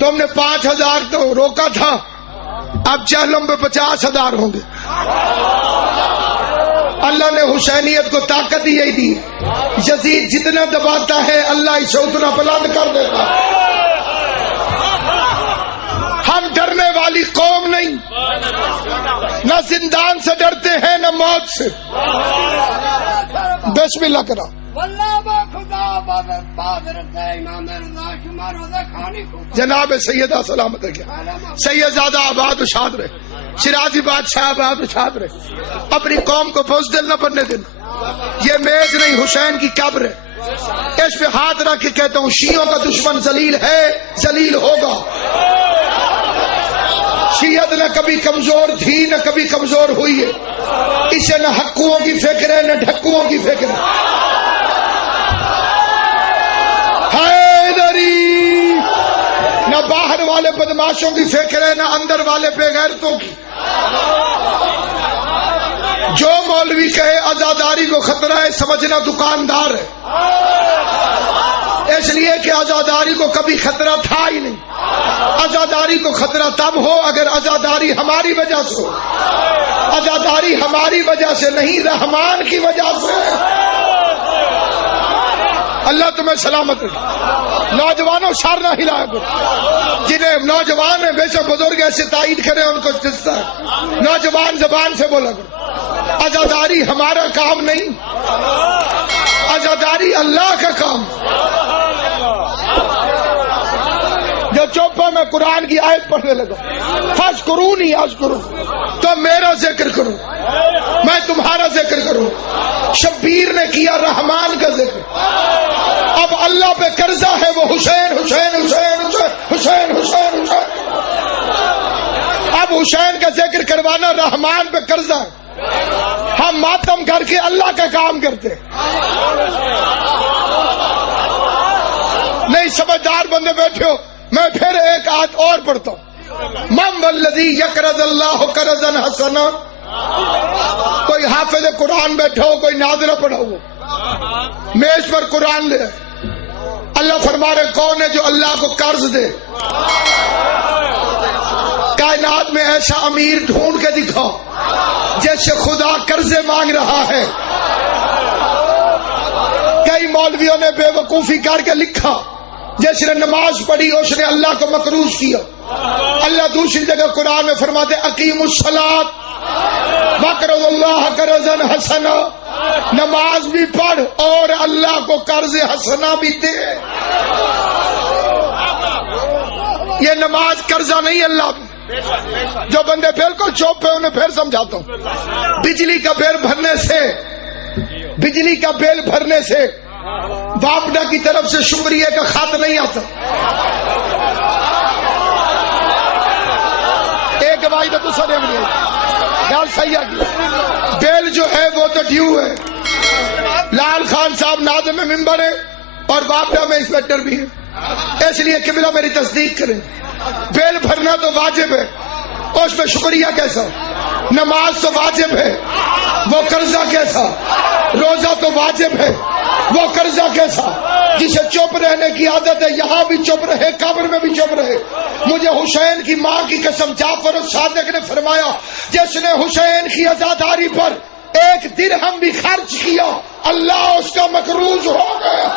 تم نے 5,000 تو روکا تھا، اب چہلم پہ 50,000 ہوں گے۔ اللہ نے حسینیت کو طاقت ہی یہی دی، یزید جتنا دباتا ہے اللہ اسے اتنا بلند کر دیتا ہے۔ ہم ڈرنے والی قوم نہیں، نہ زندان سے ڈرتے ہیں نہ موت سے۔ بسم اللہ کرا۔ جناب سیدہ سلامت ہے کیا سیدزادہ آباد اشاد رہے، شرازی بادشاہ آباد اشاد رہے، اپنی قوم کو بزدل نہ بننے دینا۔ یہ میز نہیں، حسین کی قبر ہے، اس پہ ہاتھ رکھ کے کہتا ہوں شیعوں کا دشمن ذلیل ہے، ذلیل ہوگا۔ شیعت نہ کبھی کمزور تھی نہ کبھی کمزور ہوئی ہے، اسے نہ حقوں کی فکر ہے نہ ڈھکوؤں کی فکر ہے۔ حیدری نہ باہر والے بدماشوں کی فکر ہے نہ اندر والے بے غیرتوں کی۔ جو مولوی کہے آزاداری کو خطرہ ہے سمجھنا دکاندار ہے، اس لیے کہ آزاداری کو کبھی خطرہ تھا ہی نہیں۔ آزاداری کو خطرہ تب ہو اگر آزاداری ہماری وجہ سے ہو، آزاداری ہماری وجہ سے نہیں، رحمان کی وجہ سے۔ اللہ تمہیں سلامت رکھے۔ نوجوانوں سر نہ ہلایا کرو، جنہیں نوجوان ہیں بے شک بزرگ ایسے تائید کرے ان کو جستا ہے، نوجوان زبان سے بولا کرو۔ آزاداری ہمارا کام نہیں، آزاداری اللہ کا کام۔ جو چوپا میں قرآن کی آیت پڑھنے لگا، فاذکرونی اذکرکم، تو میرا ذکر کرو میں تمہارا ذکر کروں۔ شبیر نے کیا رحمان کا ذکر، اب اللہ پہ قرضہ ہے وہ حسین حسین حسین حسین حسین حسین حسین۔ اب حسین کا ذکر کروانا رحمان پہ قرضہ ہے، ہم ماتم کر کے اللہ کا کام کرتے نہیں۔ سمجھدار بندے بیٹھے ہو، میں پھر ایک آیت اور پڑھتا ہوں، من والذی یقرض اللہ قرضا حسنا۔ کوئی حافظ قرآن بیٹھا ہو، کوئی ناظرہ پڑھا ہو، میز پر قرآن لے، اللہ فرما رہے کون ہے جو اللہ کو قرض دے؟ کائنات میں ایسا امیر ڈھونڈ کے دکھاؤ جس سے خدا قرضے مانگ رہا ہے۔ کئی مولویوں نے بے وقوفی کر کے لکھا، جس نے نماز پڑھی اس نے اللہ کو مقروض کیا۔ اللہ دوسری جگہ قرآن میں فرماتے اقیموا الصلاۃ واقرضوا اللہ قرضا حسنا، نماز بھی پڑھ اور اللہ کو قرض حسنا بھی دے۔ یہ نماز قرضہ نہیں اللہ بھی۔ جو بندے بالکل چوپ پہ انہیں پھر سمجھاتا ہوں، بجلی کا بل بھرنے سے باپڈا کی طرف سے شکریہ کا خط نہیں آتا۔ ایک گواہی تو سنے ملی خیال صحیح آگیا۔ بیل جو ہے وہ تو ڈیو ہے۔ لال خان صاحب ناظم ممبر ہے اور باپڈا میں انسپیکٹر بھی ہے، اس لیے قبلہ میری تصدیق کریں۔ بیل بھرنا تو واجب ہے، اس میں شکریہ کیسا؟ نماز تو واجب ہے، وہ قرضہ کیسا؟ روزہ تو واجب ہے، وہ قرضہ کیسا؟ جسے چپ رہنے کی عادت ہے یہاں بھی چپ رہے، قبر میں بھی چپ رہے۔ مجھے حسین کی ماں کی قسم، جعفر الصادق نے فرمایا جس نے حسین کی عزاداری پر 1 درہم بھی خرچ کیا اللہ اس کا مقروض ہو گیا۔